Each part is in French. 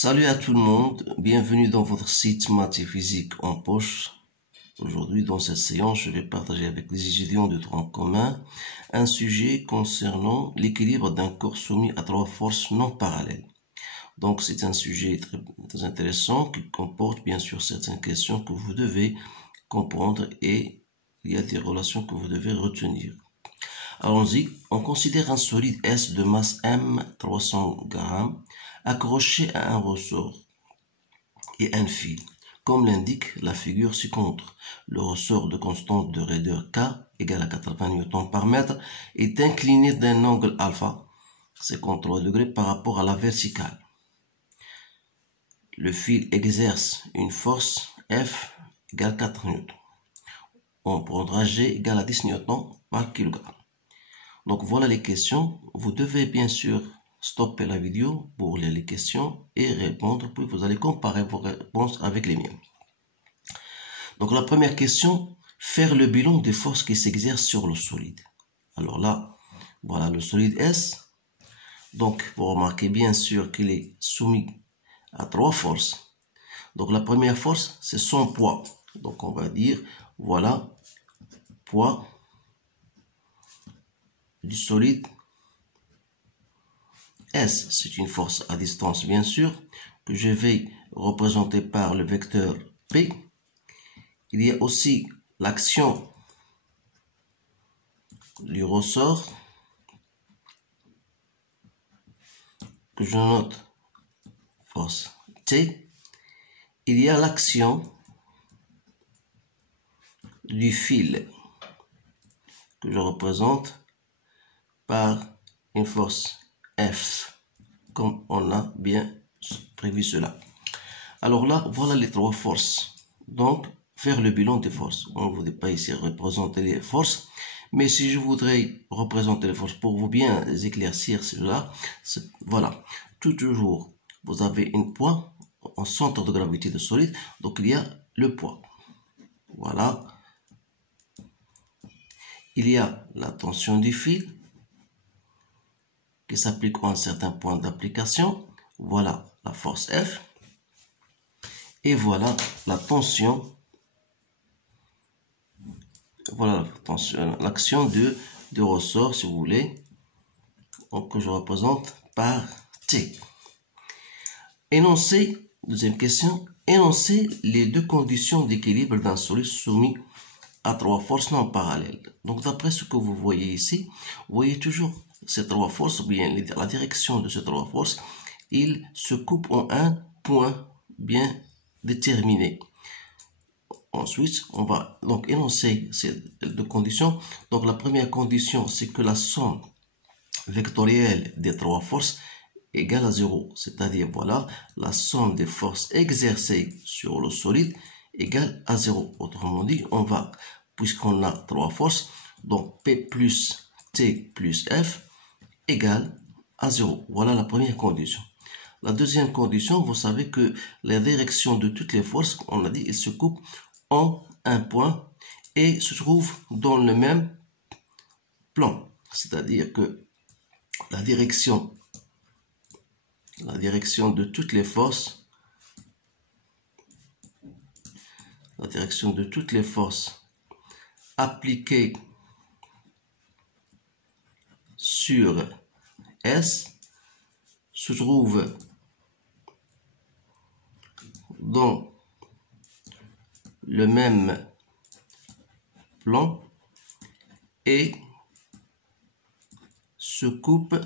Salut à tout le monde, bienvenue dans votre site Maths et Physique en poche. Aujourd'hui, dans cette séance, je vais partager avec les étudiants de tronc commun un sujet concernant l'équilibre d'un corps soumis à trois forces non parallèles. Donc, c'est un sujet très intéressant qui comporte bien sûr certaines questions que vous devez comprendre et il y a des relations que vous devez retenir. Allons-y, on considère un solide S de masse M, 300 g, accroché à un ressort et un fil. Comme l'indique la figure ci-contre, le ressort de constante de raideur K égale à 80 N par mètre est incliné d'un angle alpha, 53 degrés par rapport à la verticale. Le fil exerce une force F égale 4 N. On prendra G égale à 10 N par kilogramme. Donc voilà les questions. Vous devez bien sûr stopper la vidéo pour lire les questions et répondre, puis vous allez comparer vos réponses avec les miennes. Donc la première question, faire le bilan des forces qui s'exercent sur le solide. Alors là, voilà le solide S. Donc vous remarquez bien sûr qu'il est soumis à trois forces. Donc la première force, c'est son poids. Donc on va dire, voilà, poids du solide S, c'est une force à distance bien sûr, que je vais représenter par le vecteur P. Il y a aussi l'action du ressort, que je note force T. Il y a l'action du fil, que je représente par une force F, comme on a bien prévu cela. Alors là, voilà les trois forces. Donc, faire le bilan des forces. On ne voudrait pas ici représenter les forces, mais si je voudrais représenter les forces pour vous bien éclaircir cela, voilà. Toujours, vous avez un poids en centre de gravité de solide, donc il y a le poids. Voilà. Il y a la tension du fil, qui s'applique à un certain point d'application. Voilà la force F. Et voilà la tension. Voilà l'action de ressort, si vous voulez, que je représente par T. Énoncer, deuxième question, énoncer les deux conditions d'équilibre d'un solide soumis à trois forces non parallèles. Donc d'après ce que vous voyez ici, vous voyez toujours ces trois forces, ou bien la direction de ces trois forces, ils se coupent en un point bien déterminé. Ensuite, on va donc énoncer ces deux conditions. Donc la première condition, c'est que la somme vectorielle des trois forces égale à 0. C'est-à-dire, voilà, la somme des forces exercées sur le solide égale à 0. Autrement dit, on va, puisqu'on a trois forces, donc P plus T plus F égale à 0. Voilà la première condition. La deuxième condition, vous savez que la direction de toutes les forces, on a dit, elles se coupent en un point et se trouvent dans le même plan. C'est-à-dire que la direction de toutes les forces, appliquées sur S se trouve dans le même plan et se coupe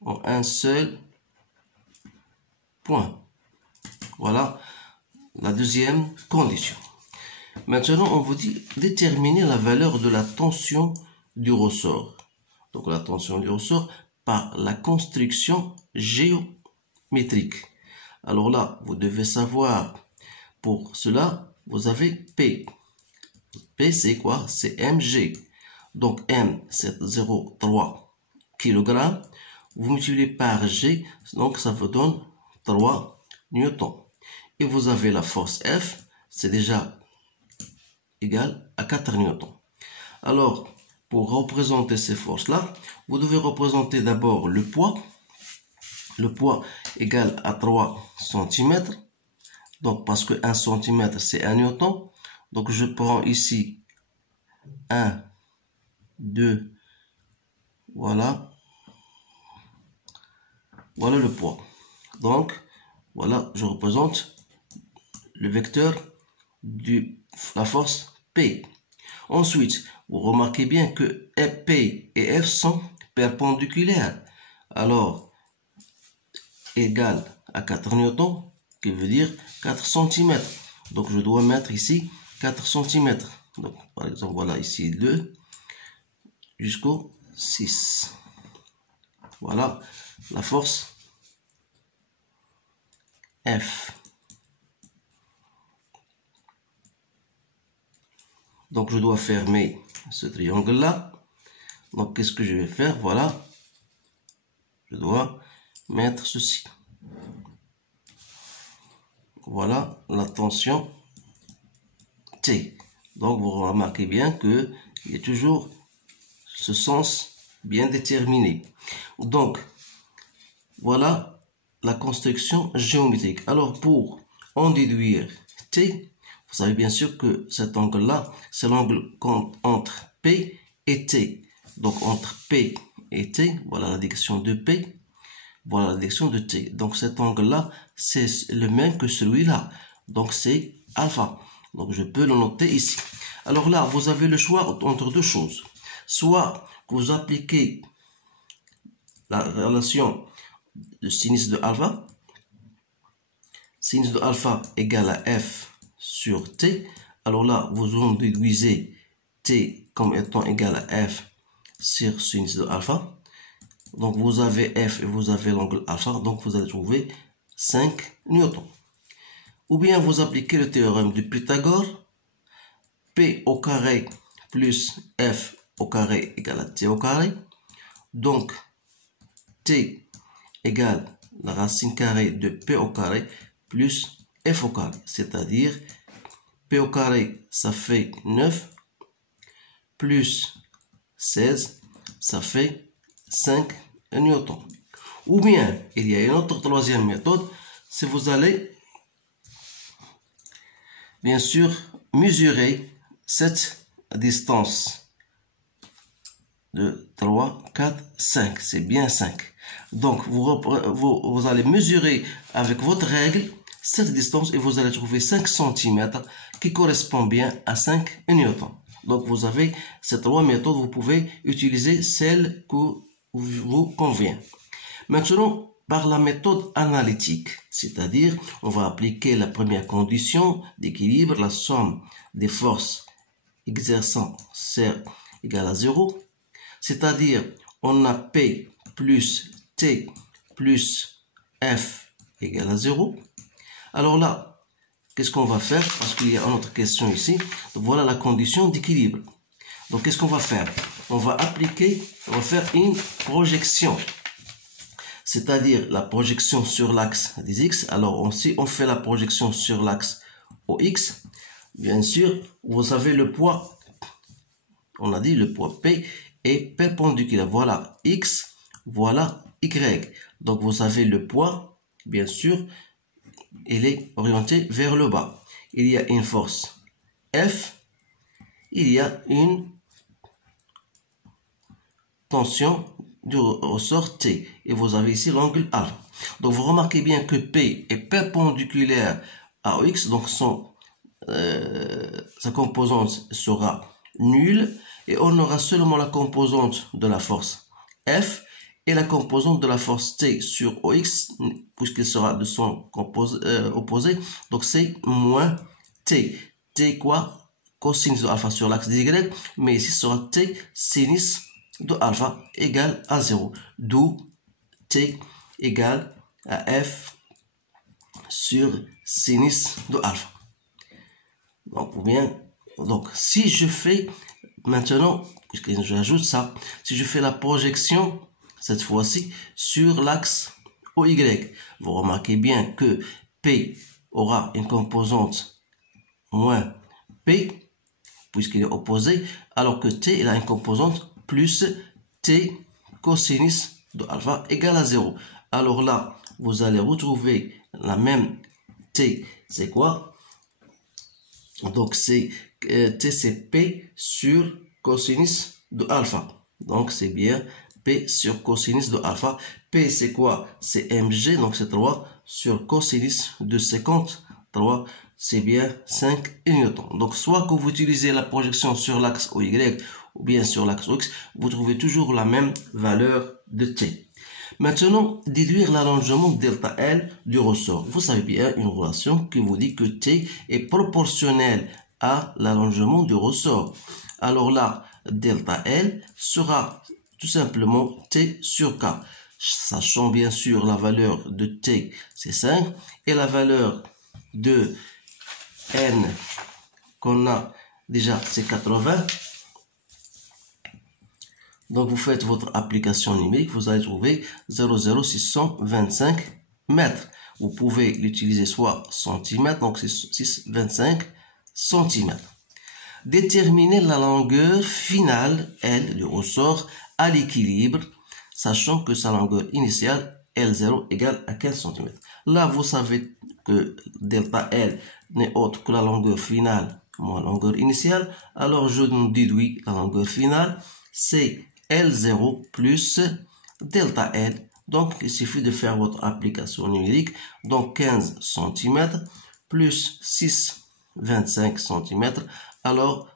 en un seul point. Voilà la deuxième condition. Maintenant, on vous dit déterminer la valeur de la tension du ressort. Donc la tension du ressort par la construction géométrique. Alors là, vous devez savoir, pour cela, vous avez P. P, c'est quoi? C'est mg. Donc M, c'est 0,3 kg. Vous multipliez par G, donc ça vous donne 3 newtons. Et vous avez la force F, c'est déjà égal à 4 newtons. Alors, pour représenter ces forces-là, vous devez représenter d'abord le poids. le poids égale à 3 cm. Donc, parce que 1 cm, c'est 1 newton. Donc, je prends ici 1, 2, voilà. Voilà le poids. Donc, voilà, je représente le vecteur de la force P. Ensuite, vous remarquez bien que P et F sont perpendiculaires. Alors, égal à 4 newtons, qui veut dire 4 cm. Donc, je dois mettre ici 4 cm. Donc, par exemple, voilà ici 2 jusqu'au 6. Voilà la force F. Donc, je dois fermer ce triangle-là. Donc, qu'est-ce que je vais faire? Voilà. Je dois mettre ceci. Voilà la tension T. Donc, vous remarquez bien qu'il y a toujours ce sens bien déterminé. Donc, voilà la construction géométrique. Alors, pour en déduire T, vous savez bien sûr que cet angle-là, c'est l'angle entre P et T. Donc, entre P et T, voilà la direction de P, voilà la direction de T. Donc, cet angle-là, c'est le même que celui-là. Donc, c'est alpha. Donc, je peux le noter ici. Alors là, vous avez le choix entre deux choses. Soit vous appliquez la relation de sinus de alpha. Sinus de alpha égale à F sur T. Alors là, vous en déduisez T comme étant égal à F sur sinus de alpha. Donc, vous avez F et vous avez l'angle alpha. Donc, vous allez trouver 5 newtons. Ou bien, vous appliquez le théorème de Pythagore. P au carré plus F au carré égale à T au carré. Donc, T égale la racine carrée de P au carré plus F au carré. C'est-à-dire, P au carré, ça fait 9, plus 16, ça fait 5 newtons. Ou bien, il y a une autre troisième méthode, si vous allez, bien sûr, mesurer cette distance de 3, 4, 5. C'est bien 5. Donc, vous allez mesurer avec votre règle cette distance et vous allez trouver 5 cm qui correspond bien à 5 newtons. Donc, vous avez ces trois méthodes. Vous pouvez utiliser celle qui vous convient. Maintenant, par la méthode analytique, c'est-à-dire, on va appliquer la première condition d'équilibre, la somme des forces exerçant CR égale à 0. C'est-à-dire, on a P plus T plus F égale à 0. Alors là, qu'est-ce qu'on va faire? Parce qu'il y a une autre question ici. Donc voilà la condition d'équilibre. Donc qu'est-ce qu'on va faire? On va faire une projection. C'est-à-dire la projection sur l'axe des X. Alors si on fait la projection sur l'axe OX, bien sûr, vous avez le poids. On a dit le poids P est perpendiculaire. Voilà X, voilà Y. Donc vous avez le poids, bien sûr, il est orienté vers le bas. Il y a une force F, il y a une tension du ressort T. Et vous avez ici l'angle alpha. Donc vous remarquez bien que P est perpendiculaire à X, donc sa composante sera nulle. Et on aura seulement la composante de la force F et la composante de la force T sur OX, puisqu'il sera de son opposé. Donc c'est moins T. T quoi? Cosinus de alpha sur l'axe des Y, mais ici sera T sinus de alpha égale à 0. D'où T égale à F sur sinus de alpha. Donc si je fais maintenant, puisque j'ajoute ça, si je fais la projection, cette fois-ci, sur l'axe OY, vous remarquez bien que P aura une composante moins P, puisqu'il est opposé, alors que T, il a une composante plus T cosinus de alpha égale à 0. Alors là, vous allez retrouver la même T, c'est quoi? Donc c'est T, c'est P sur cosinus de alpha. Donc c'est bien P sur cosinus de alpha. P c'est quoi? C'est mg, donc c'est 3 sur cosinus de 53, c'est bien 5 newtons. Donc soit que vous utilisez la projection sur l'axe OY ou bien sur l'axe OX, vous trouvez toujours la même valeur de T. Maintenant, déduire l'allongement delta L du ressort. Vous savez bien une relation qui vous dit que T est proportionnel à l'allongement du ressort. Alors là, delta L sera tout simplement T sur K. Sachant bien sûr la valeur de T, c'est 5, et la valeur de N qu'on a déjà, c'est 80. Donc, vous faites votre application numérique, vous allez trouver 0,0625 mètres. Vous pouvez l'utiliser soit centimètres, donc c'est 625 centimètres. Déterminer la longueur finale, L, du ressort à l'équilibre, sachant que sa longueur initiale, L0, égale à 15 cm. Là, vous savez que delta L n'est autre que la longueur finale moins la longueur initiale. Alors, je nous déduis la longueur finale, c'est L0 plus delta L. Donc, il suffit de faire votre application numérique. Donc, 15 cm plus 6,25 cm. Alors,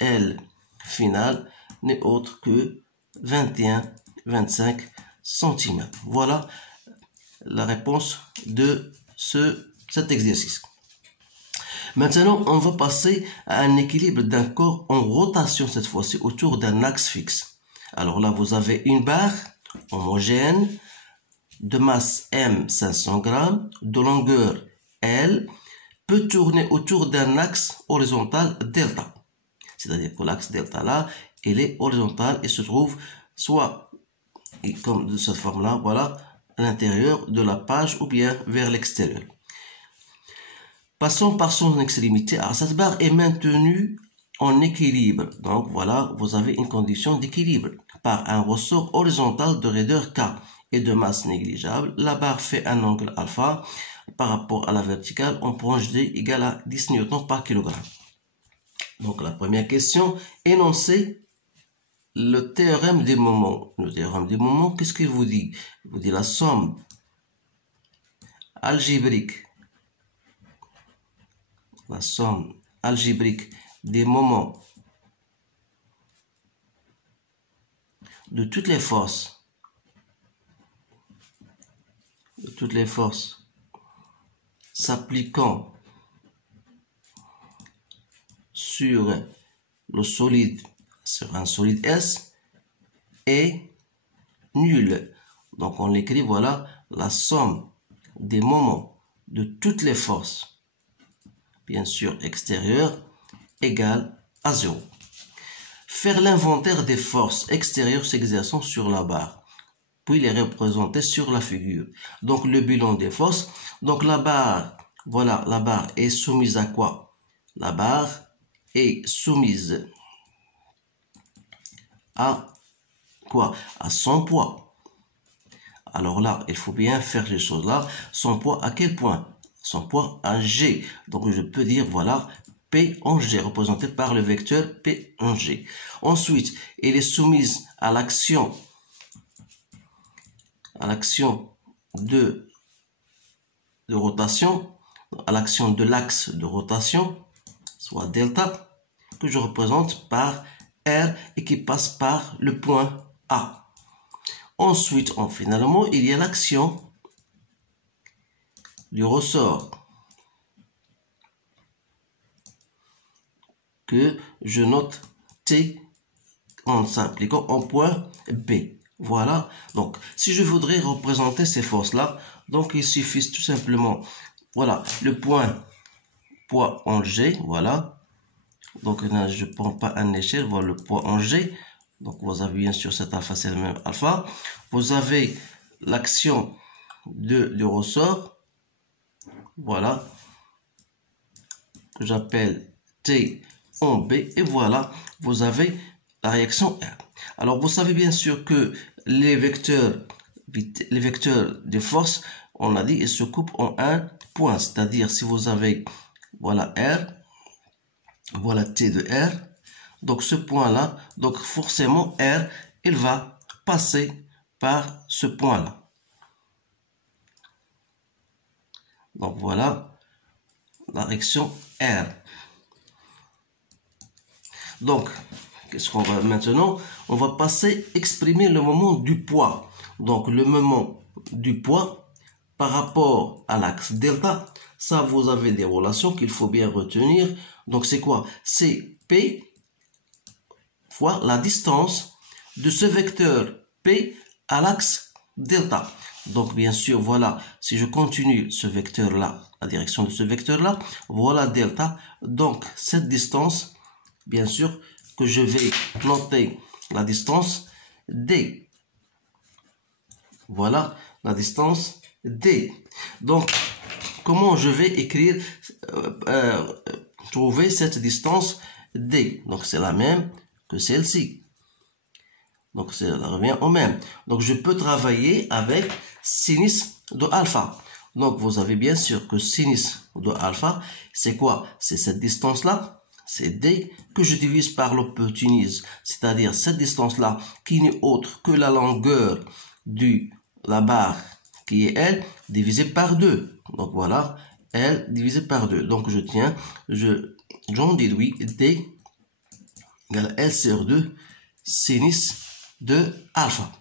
L final n'est autre que 21,25 cm. Voilà la réponse de cet exercice. Maintenant, on va passer à un équilibre d'un corps en rotation, cette fois-ci autour d'un axe fixe. Alors là, vous avez une barre homogène de masse M, 500 grammes, de longueur L, peut tourner autour d'un axe horizontal delta. C'est-à-dire que l'axe delta là, il est horizontal et se trouve soit, comme de cette forme-là, voilà, à l'intérieur de la page ou bien vers l'extérieur. Passons par son extrémité. Alors, cette barre est maintenue en équilibre. Donc, voilà, vous avez une condition d'équilibre. Par un ressort horizontal de raideur K et de masse négligeable, la barre fait un angle alpha par rapport à la verticale en branche D égale à 10 newtons par kilogramme. Donc, la première question, énoncez le théorème des moments. Le théorème des moments, qu'est-ce qu'il vous dit? Il vous dit la somme algébrique. La somme algébrique des moments de toutes les forces s'appliquant sur le solide, sur un solide S, est nulle. Donc on l'écrit, voilà, la somme des moments de toutes les forces, bien sûr extérieures, égale à 0. Faire l'inventaire des forces extérieures s'exerçant sur la barre, puis les représenter sur la figure. Donc le bilan des forces, donc la barre, voilà, la barre est soumise à quoi? La barre est soumise à quoi? À son poids. Alors là, il faut bien faire les choses là. Son poids à quel point? Son poids à G. Donc je peux dire, voilà, P en G, représenté par le vecteur P en G. Ensuite, elle est soumise à l'action de rotation, à l'action de l'axe de rotation, soit delta, que je représente par R et qui passe par le point A. Ensuite, finalement, il y a l'action du ressort que je note T en s'appliquant en point B. Voilà. Donc, si je voudrais représenter ces forces-là, donc il suffit tout simplement, voilà, le poids en G, voilà. Donc là, je ne prends pas un échelle, voilà le poids en G. Donc vous avez bien sûr cet alpha, c'est le même alpha. Vous avez l'action du ressort, voilà, que j'appelle T en B, et voilà, vous avez la réaction R. Alors vous savez bien sûr que les vecteurs les vecteurs de force, on a dit, ils se coupent en un point. C'est-à-dire, si vous avez, voilà R, voilà T de R, donc ce point-là, donc forcément R, il va passer par ce point-là. Donc voilà la direction R. Donc, qu'est-ce qu'on va maintenant? On va passer, exprimer le moment du poids. Donc, le moment du poids par rapport à l'axe delta, ça, vous avez des relations qu'il faut bien retenir. Donc, c'est quoi? C'est P fois la distance de ce vecteur P à l'axe delta. Donc, bien sûr, voilà, si je continue ce vecteur-là, la direction de ce vecteur-là, voilà delta. Donc, cette distance, bien sûr, que je vais noter la distance D. Voilà la distance D. Donc, comment je vais écrire, trouver cette distance D? Donc, c'est la même que celle-ci. Donc, ça revient au même. Donc, je peux travailler avec sinus de alpha. Donc, vous avez bien sûr que sinus de alpha, c'est quoi? C'est cette distance-là. C'est D que je divise par l'hypoténuse. C'est-à-dire cette distance-là qui n'est autre que la longueur de la barre qui est L divisé par 2. Donc, voilà, L divisé par 2. Donc, je tiens, j'en déduis D égale L sur 2 sinus de alpha.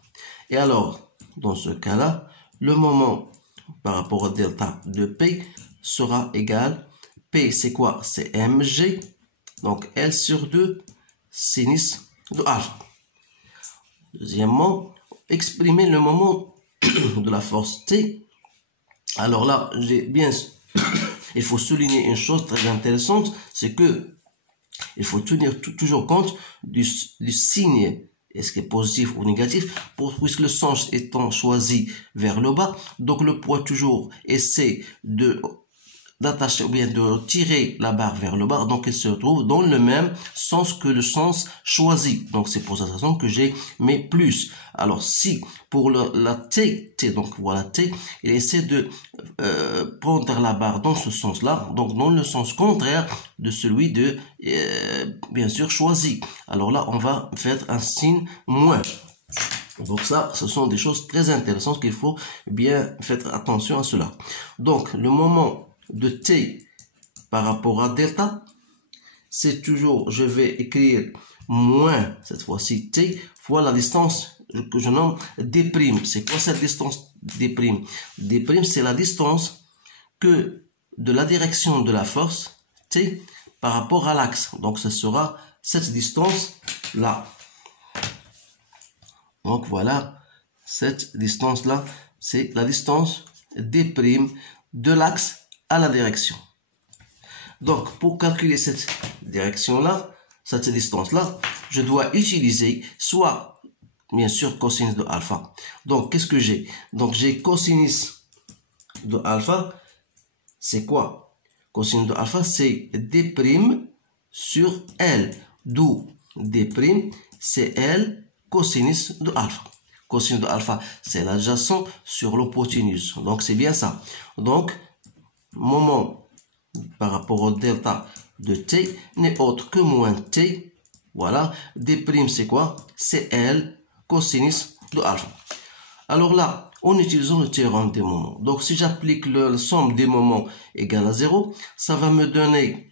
Et alors, dans ce cas-là, le moment par rapport au delta de P sera égal, P c'est quoi? C'est mg, donc L sur 2 sinus de alpha. Deuxièmement, exprimer le moment de la force T. Alors là, il faut souligner une chose très intéressante, c'est que il faut tenir toujours compte du signe, est-ce qu'il est positif ou négatif, puisque le sens étant choisi vers le bas, donc le poids toujours essaie d'attacher ou bien de tirer la barre vers le bas, donc elle se trouve dans le même sens que le sens choisi. Donc c'est pour cette raison que j'ai mis plus. Alors si pour la T, donc voilà T, il essaie de prendre la barre dans ce sens-là, donc dans le sens contraire de celui de bien sûr choisi. Alors là on va faire un signe moins. Donc ça, ce sont des choses très intéressantes qu'il faut bien faire attention à cela. Donc le moment de T par rapport à delta, c'est toujours, je vais écrire moins, cette fois-ci T, fois la distance que je nomme D'. C'est quoi cette distance D'? D', c'est la distance que de la direction de la force T par rapport à l'axe. Donc ce sera cette distance-là. Donc voilà, cette distance-là, c'est la distance D' de l'axe à la direction. Donc, pour calculer cette direction-là, cette distance-là, je dois utiliser soit, bien sûr, cosinus de alpha. Donc, qu'est-ce que j'ai? Donc, j'ai cosinus de alpha, c'est quoi? Cosinus de alpha, c'est D' sur L, d'où D', c'est L cosinus de alpha. Cosinus de alpha, c'est l'adjacent sur l'hypoténuse. Donc, c'est bien ça. Donc, moment par rapport au delta de T n'est autre que moins T. Voilà. D', c'est quoi? C'est L cosinus de alpha. Alors là, en utilisant le théorème des moments. Donc, si j'applique la somme des moments égale à 0, ça va me donner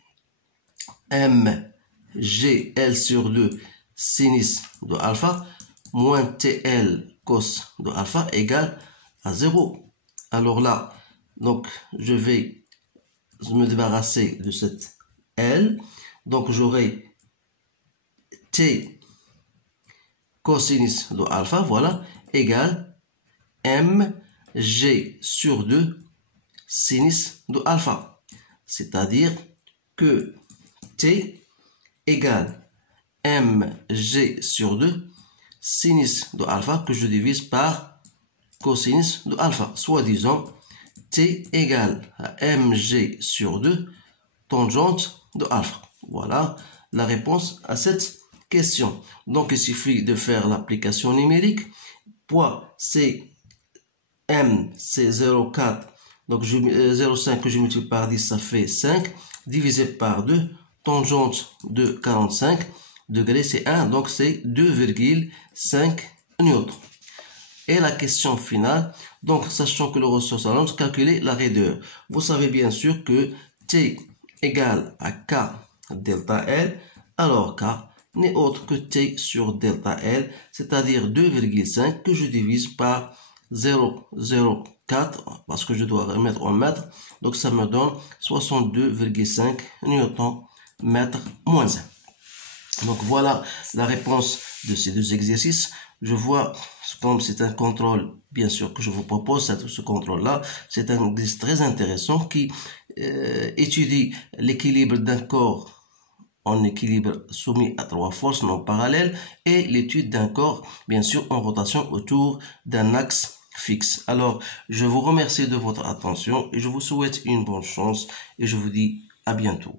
mg L sur 2 sinus de alpha moins TL cos de alpha égale à 0. Alors là, donc, je vais me débarrasser de cette L. Donc, j'aurai T cosinus de alpha, voilà, égale mg sur 2 sinus de alpha. C'est-à-dire que T égale mg sur 2 sinus de alpha que je divise par cosinus de alpha. Soit disant T égale à mg sur 2 tangente de alpha. Voilà la réponse à cette question. Donc, il suffit de faire l'application numérique. Poids, c'est M, c'est 0,4. Donc, 0,5 que je multiplie par 10, ça fait 5. Divisé par 2. Tangente de 45 degrés, c'est 1. Donc, c'est 2,5 newtons. Et la question finale, donc, sachant que le ressort s'allonge, calculer la raideur. Vous savez bien sûr que T égale à K delta L, alors K n'est autre que T sur delta L, c'est-à-dire 2,5 que je divise par 0,04 parce que je dois remettre en mètres, donc ça me donne 62,5 newtons mètre moins 1. Donc voilà la réponse de ces deux exercices. Je vois, comme c'est un contrôle, bien sûr, que je vous propose, ce contrôle-là, c'est un exercice très intéressant qui étudie l'équilibre d'un corps en équilibre soumis à 3 forces non parallèles et l'étude d'un corps, bien sûr, en rotation autour d'un axe fixe. Alors, je vous remercie de votre attention et je vous souhaite une bonne chance et je vous dis à bientôt.